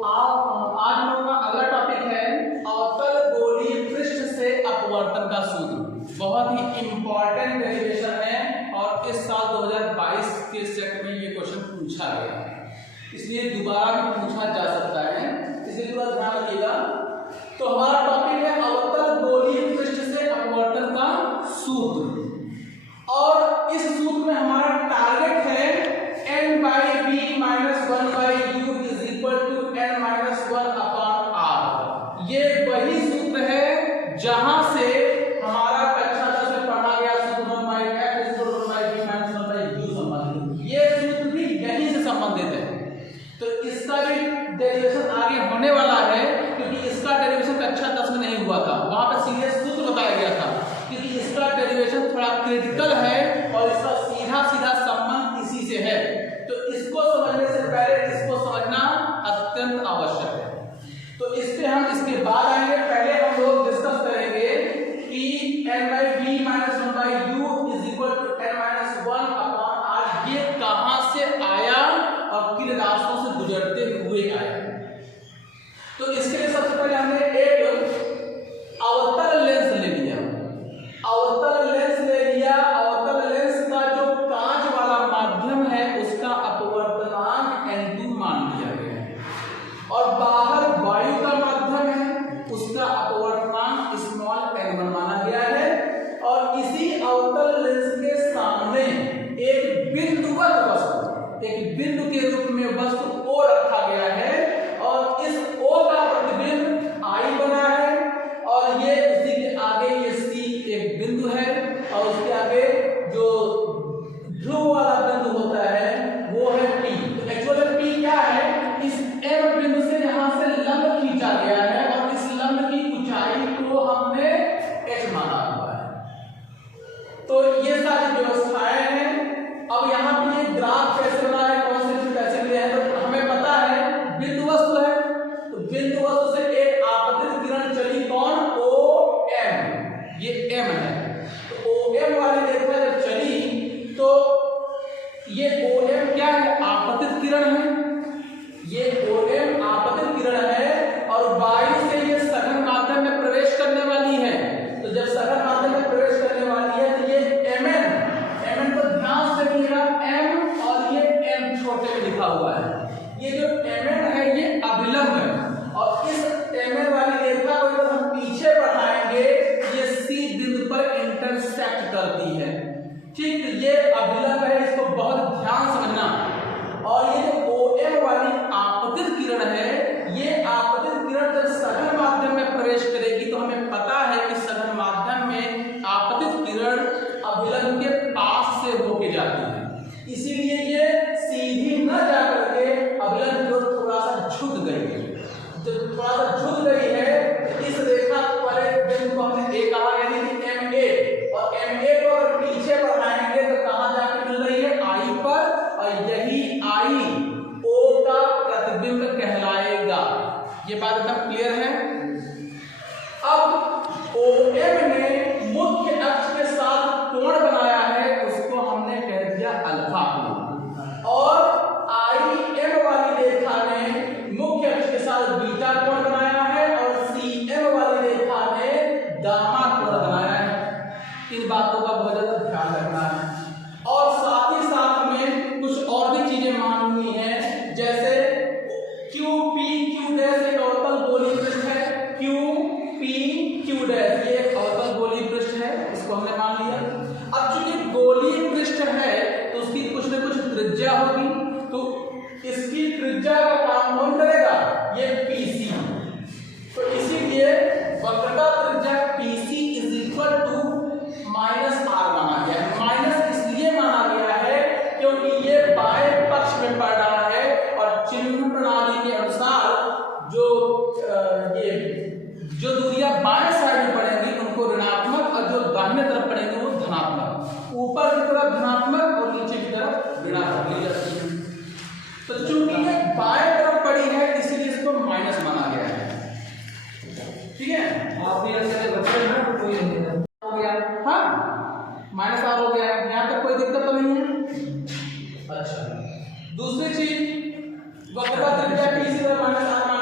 आज हम लोग का अगला टॉपिक है अवतल गोलीय पृष्ठ से अपवर्तन का सूत्र। बहुत ही इंपॉर्टेंट डेरिवेशन है और इस साल 2022 के सेट में ये क्वेश्चन पूछा गया है, इसलिए दोबारा भी पूछा जा सकता है, इसलिए थोड़ा ध्यान रखिएगा। तो हमारा टॉपिक है अवतल गोलीय पृष्ठ से अपवर्तन का सूत्र, और इस सूत्र में हमारा टारगेट है n by b minus 1 by u is equal to n minus 1 upon r। ये वही सूत्र है जहां से हमारा कक्षा 10 में पढ़ा गया सूत्र 1 by f is equal to 1 by b minus 1 by u संबंधित, ये सूत्र भी यहीं से संबंधित है। तो इसका भी डेरिवेशन आगे होने वाला है, क्योंकि इसका डेरिवेशन कक्षा 10 में नहीं हुआ था, वहां पर सीधे सूत्र बताया गया था, क्योंकि इसका डेरिवेशन थोड़ा क्रिटिकल है और इसका सीधा सीधा संबंध इसी से है। तो इसको समझने से पहले इसको समझना अत्यंत आवश्यक है। तो इस पे हम इसके बाद आएंगे, पहले हम लोग डिस्कस करेंगे कि n by b minus 1 by u is equal to n minus 1 upon r ये कहां से आया और किन रास्तों से गुजरते हुए आया। तो इसके लिए सबसे पहले हमने एक अवतल लेंस ले लिया, अवतल लेंस ले लिया। अवतल लेंस का जो कांच वाला माध्यम है उसका अपवर्तनांक n2 मान लिया गया है, और बाहर वायु का माध्यम है उसका अपवर्तनांक स्मॉल n1 माना गया है। और इसी अवतल लेंस के सामने एक बिंदुवत वस्तु, एक बिंदु के रूप में वस्तु O रखा गया है, और इस O का प्रतिबिंब I बना है, और ये उसी के आगे ये C एक बिंदु है, और उसके आगे जो ध्रुव वाला बिंदु होता है वो है P। तो एक्चुअली P क्या है, इस M बिंदु से यहां से लंब खींचा गया है, और इस लंब की ऊंचाई को हमने h माना हुआ है। तो ये सारी व्यवस्थाएं हैं। अब यहाँ पे ये ग्राफ कैसे बना है, कौन से चीज कैसे लिया है, तो हमें पता है बिंदु वस्तु है, तो बिंदु वस्तु से एक आपतित किरण चली कौन, OM, ये M है। तो OM वाली रेखा जब चली तो ये OM क्या है, आपतित किरण है, ये OM आपतित किरण है, और वायु से ये सघन माध्यम में प्रवेश करने वाली है। तो जब सघन माध्यम में प्रवेश करने वाली है तो ये MN को ध्यान से देखिएगा, M और ये M छोटे में लिखा हुआ है, ये जो MN है ये अभिलंब है, और इस MN वाली रेखा को जब हम पीछे बढ़ाएंगे ये C बिंदु पर इंटरसेक्ट करती है। ठीक, ये अभिलंब है, इसको बहुत ध्यान समझना। और ये जो OM वाली आपतित किरण है, ये आपतित किरण जब सघन माध्यम में प्रवेश करेगी तो हमें पता है कि सघन माध्यम में आपतित किरण अभिलंब के पास से होके जाती है, इसीलिए ये सीधी न जाकर के अभिलंब की ओर थोड़ा सा झुक गई है। जब थोड़ा सा झुक गई है तो इस रेखा वाले बिंदु को हमने A कहा, यानी कि MA, और MA को अगर पीछे बढ़ाएंगे तो कहां जाके मिल रही है, I पर, और यही I O का प्रतिबिंब कहलाएगा। ये बात एकदम क्लियर है। अब OM ने मुख्य अक्ष के साथ कोण बनाया है, उसको हमने कह दिया अल्फा, और IM वाली रेखा ने मुख्य अक्ष के साथ बीटा कोण बनाया है, और CM वाली रेखा ने गामा कोण बनाया है। इन बातों का बहुत ज्यादा ध्यान रखना है, और साथ ही साथ में कुछ और भी चीजें माननी है, जैसे QPQ डैश एक अवतल गोलीय पृष्ठ है, QPQ डैश ये एक अवतल गोलीय पृष्ठ है, इसको हमने मान लिया। अब चूंकि गोलीय पृष्ठ है तो उसकी कुछ न कुछ त्रिज्या होगी, तो इसकी त्रिज्या का काम कौन करेगा, ये PC। तो इसीलिए वक्रता त्रिज्या PC is equal to -r माना गया है। माइनस इसलिए माना गया है क्योंकि ये बाएं पक्ष में पड़ रहा है, और चिन्ह प्रणाली के अनुसार जो दूरियां बाएं साइड में पड़ेंगी उनको ऋणात्मक, और जो दाहिने तरफ पड़ेंगे वो धनात्मक, ऊपर की तरफ धनात्मक और नीचे की तरफ ऋणात्मक ली जाती है। तो चूंकि ये बाएं तरफ पड़ी है इसलिए इसको माइनस माना गया है। ठीक है, आप भी ऐसे बच्चे हैं तो कोई हो गया, हाँ -r हो गया, यहाँ तक कोई दिक्कत तो नहीं है। अच्छा, दूसरी चीज वक्रता त्रिज्या P से -r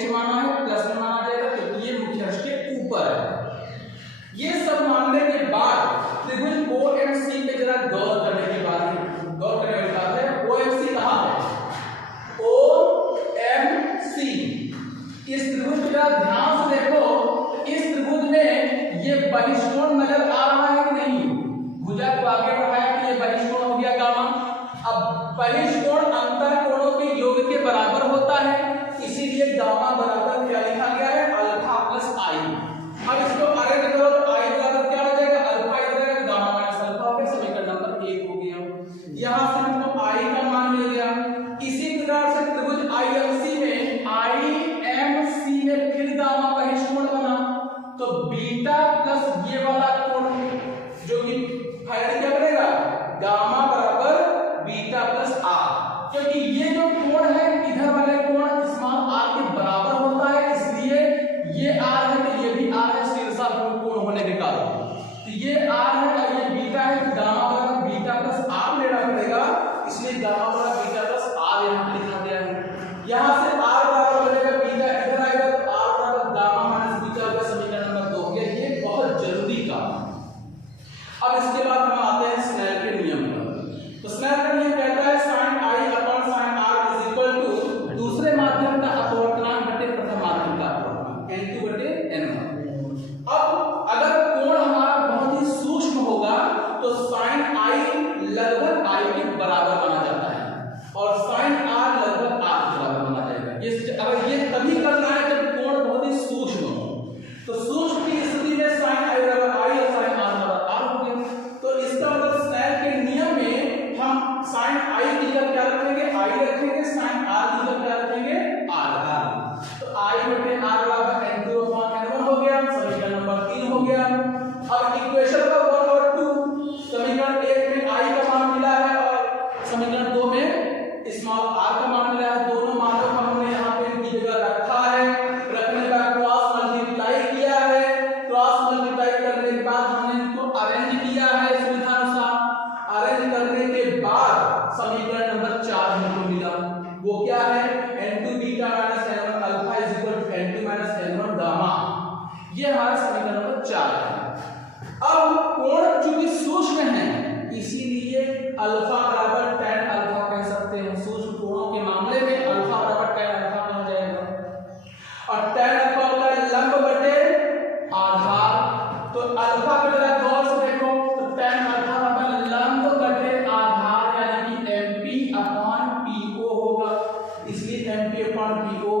H माना है, प्लस में माना जाएगा क्योंकि ये मुख्य अक्ष के ऊपर है। ये सब मानने के बाद त्रिभुज OMC पे जरा गौर करने की बात है। OMC कहाँ है? OMC इस त्रिभुज का ध्यान से देखो, इस त्रिभुज में ये बहिष्कोण नजर आ रहा है कि नहीं? भुजा को आगे बढ़ाया कि ये बहिष्कोण हो गया गामा। अब बहिष्कोण अंतर कोणों के योग के बराबर होता है, इसीलिए गामा बराबर क्या लिखा गया है? अल्फा प्लस आई। अब इसको अरेंज करो तो आई बराबर क्या हो जाएगा? अल्फा इधर है, गामा माइनस अल्फा हो गया, समीकरण नंबर 1 हो गया। यहां से हमको आई का मान मिल गया। इसी प्रकार से त्रिभुज IMC में फिर गामा बहिष्कोण बना, तो बीटा प्लस ये वाला कोण जो कि फाइनली क्या बनेगा? गामा बराबर बीटा प्लस आर, क्योंकि ये जो कोण है इधर वाले कोण स्मॉल आर के बराबर होता है, इसलिए ये आर है तो ये भी आर है शीर्षा कोण होने के कारण। तो ये आर है और ये बीटा है, तो गामा बराबर बीटा प्लस आर लेना पड़ेगा, इसलिए गामा बराबर बीटा प्लस आर यहाँ पे लिखा गया है। यहाँ से आर बराबर बनेगा बीटा इधर आएगा तो आर बराबर गामा माइनस बीटा होगा, समीकरण नंबर 2 हो गया। ये बहुत जरूरी काम। अब इसके बाद हम आते हैं स्नेल के नियम पर। तो स्नेल का नियम कहता है sin i upon sin r is equal to दूसरे माध्यम का अपवर्तनांक बटे प्रथम माध्यम का अपवर्तनांक n2 बटे n1। अब अगर कोण हमारा बहुत ही सूक्ष्म होगा तो sin i लगभग i के बराबर माना जाता है और sin r लगभग r के बराबर माना जाएगा। ये अगर ये तभी करना है जब कोण बहुत ही सूक्ष्म हो, तो सूक्ष्म की स्थिति में sin i बराबर i और sin r बराबर r हो गया। तो इसका मतलब स्नेल के नियम में हम sin i की जगह क्या रखेंगे? i रखेंगे, sin r की जगह क्या रखेंगे? r। तो i बटे r बराबर n2 अपॉन n1 हो गया, समीकरण नंबर 3 हो गया। अब इक्वेशन का 1 और 2, समीकरण 1 में i का मान मिला है और समीकरण 2 में स्मॉल r का मान मिला है। दोनों मानों को हमने यहाँ पे इनकी जगह रखा है, रखने के बाद क्रॉस मल्टीप्लाई किया है, क्रॉस मल्टीप्लाई करने के बाद हमने इनको अरेंज किया है सुविधानुसार। अरेंज करने के बाद समीकरण नंबर 4 हमको मिला, वो क्या है? n2 beta minus n1 alpha is equal to n2 minus n1 gamma. ये हमारा समीकरण नंबर 4 है। अब कोण चूंकि सूक्ष्म है, इसीलिए अल्फा बराबर tan अल्फा कह सकते हैं। सूक्ष्म कोणों के मामले में अल्फा बराबर tan अल्फा कहा जाएगा और tan अल्फा होता है लंब बटे आधार। तो अल्फा को जरा गौर से देखो, तो tan अल्फा बराबर लंब बटे आधार यानी कि MP अपॉन PO होगा, इसलिए MP अपॉन PO।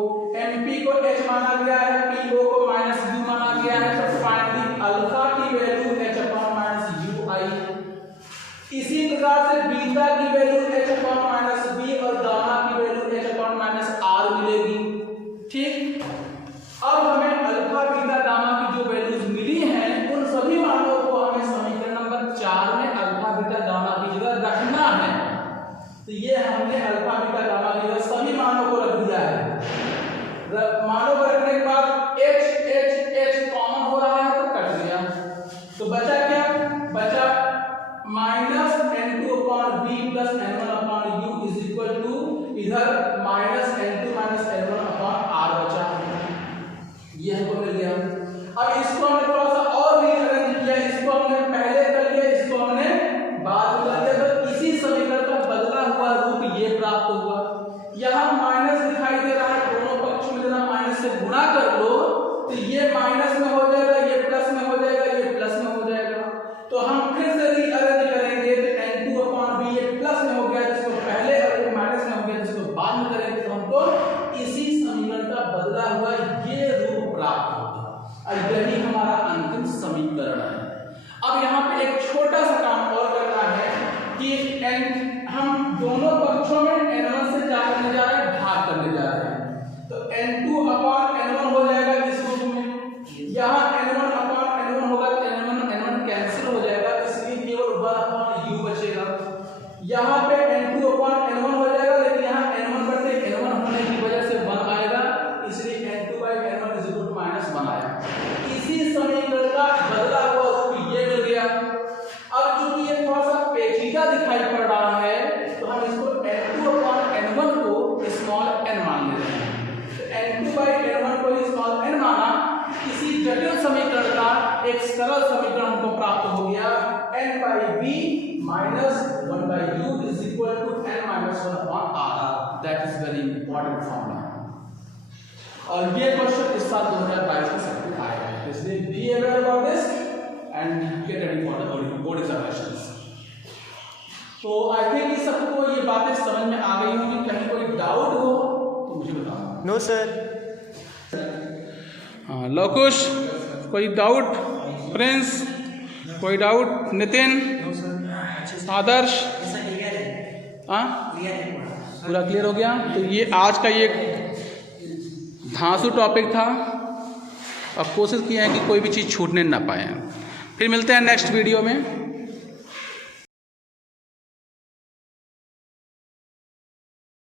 MP को h माना गया है, PO को माइनस u माना गया है, तो फाइनली अल्फा की value h upon minus u आई। इसी प्रकार से बीटा की value h upon minus b और गामा की value h upon minus r मिलेगी। ठीक, अब हमें अल्फा बीटा गामा की जो वैल्यूज मिली हैं उन सभी मानों को हमें समीकरण नंबर 4 में अल्फा बीटा गामा की जगह रखना है। तो ये हमने अल्फा बीटा गामा की जगह सभी मानों को रख दिया है। मानों को रखने के बाद h कॉमन हो रहा है तो कट गया, तो बचा क्या? बचा minus n2 upon b plus n1 upon u is equal to इधर minus n2 minus n1 upon r बचा, ये हमको मिल गया। अब इसको हमने थोड़ा सा और भी अरेंज किया, इसको हमने पहले कर लिया, इसको हमने बाद में कर लिया, तो इसी समीकरण का बदला हुआ रूप ये प्राप्त हुआ। यहाँ माइनस दिखाई दे रहा है, दोनों पक्ष में जरा माइनस से गुणा कर लो तो ये माइनस में हो जाएगा, ये प्लस में हो जाएगा, ये प्लस में हो जाएगा। तो हम फिर से रीअरेंज करेंगे तो n2 अपॉन b ये प्लस में हो गया जिसको पहले और ये माइनस में हो गया जिसको बाद में करेंगे, तो हमको इसी समीकरण का बदला हुआ ये रूप प्राप्त होगा और यही हमारा अंतिम समीकरण है। अब यहाँ पे एक छोटा सा काम और करना है कि हम दोनों पक्षों में n1 से क्या करने जा रहे हैं? भाग करने जा रहे हैं। तो n2 अपॉन n1 हो जाएगा इस रूप में, यहाँ n1 अपॉन n1 होगा तो n1 कैंसिल हो जाएगा, इसलिए केवल 1 अपॉन u बचेगा। यहाँ पे n2 अपॉन n1 हो जाएगा, लेकिन यहाँ n1 बटे n1 होने की वजह से 1 आएगा, इसलिए n2 by n1 is equal to -1 आया। इसी समीकरण का बदला हुआ रूप ये मिल गया। अब चूंकि ये थोड़ा सा पेचीदा दिखाई पड़ रहा है तो हम इसको n2 अपॉन n1 को स्मॉल n मान लेते हैं। तो n2 by n1 n-1/r, that is very important formula. और ये क्वेश्चन इस साल 2022 में सबसे आया है, इसलिए be aware about this and get ready for the board examinations. तो आई थिंक इस सबको ये बातें समझ में आ गई होंगी। कहीं कोई डाउट हो तो मुझे बताओ। No sir. हाँ लवकुश, कोई डाउट? प्रिंस, कोई डाउट? नितिन, आदर्श, हाँ पूरा क्लियर हो गया। तो ये आज का ये धांसू टॉपिक था और कोशिश की है कि कोई भी चीज़ छूटने ना पाए। फिर मिलते हैं नेक्स्ट वीडियो में।